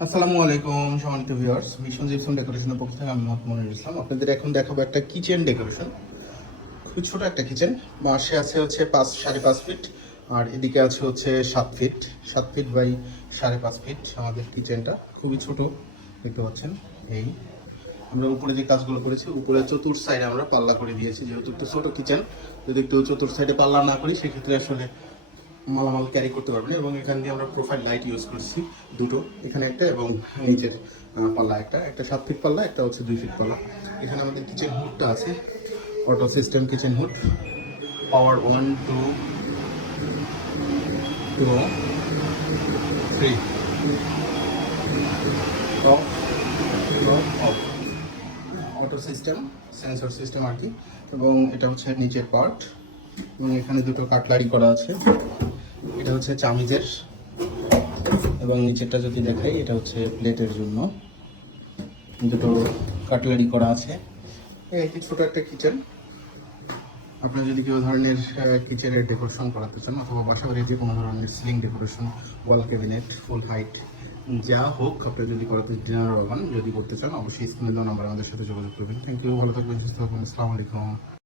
আসসালামু আলাইকুম সম্মানিত ভিউয়ার্স, মিশন জিপসাম ডেকোরেশনের পক্ষ থেকে আমি মোহাম্মদ মনিরুল ইসলাম। আপনাদের এখন দেখাবো একটা কিচেন ডেকোরেশন। খুবই ছোট একটা কিচেন। পাশে আছে হচ্ছে 5.5.5 ফিট, আর এদিকে আছে হচ্ছে 7 ফিট। 7 ফিট বাই 5.5 ফিট আমাদের কিচেনটা। খুবই ছোট দেখতে পাচ্ছেন। এই আমরা উপরে যে কাজগুলো করেছি, উপরে চতুর্থ সাইডে আমরা পাল্লা করে দিয়েছি, যেহেতু একটু ছোট কিচেন। যদি একটু চতুর্থ সাইডে পাল্লা না করি সেক্ষেত্রে আসলে মালামাল ক্যারি করতে পারবেন। এবং এখান দিয়ে আমরা প্রোফাইল লাইট ইউজ করছি দুটো, এখানে একটা এবং নিচের পাল্লা একটা, একটা 7 ফিট পাল্লা, একটা হচ্ছে 2 ফিট পাল্লা। এখানে আমাদের কিচেন হুডটা আছে, auto system kitchen hood, power 1 2 2 3, off off, auto system, sensor system আর কি। এবং এটা হচ্ছে নিচের পার্ট, এবং এখানে দুটো কাটলারি করা আছে। এটা হচ্ছে চামিজের, এবং নিচেরটা যদি দেখাই এটা হচ্ছে প্লেটের জন্য, দুটো কাটলারি করা আছে। একটি ছোট একটা কিচেন। আপনার যদি কেউ ধরনের কিচেনের ডেকোরেশন করাতে চান, অথবা বাসা বাড়ির যে কোনো ধরনের সিলিং ডেকোরেশন, ওয়াল ক্যাবিনেট, ফুল হাইট যা হোক, আপনি যদি করাতে ডিনার ওভান যদি করতে চান, অবশ্যই স্ক্রিনে দেওয়া নাম্বার আমাদের সাথে যোগাযোগ করবেন। থ্যাংক ইউ, ভালো থাকবেন, সুস্থ থাকবেন, আসসালামু আলাইকুম।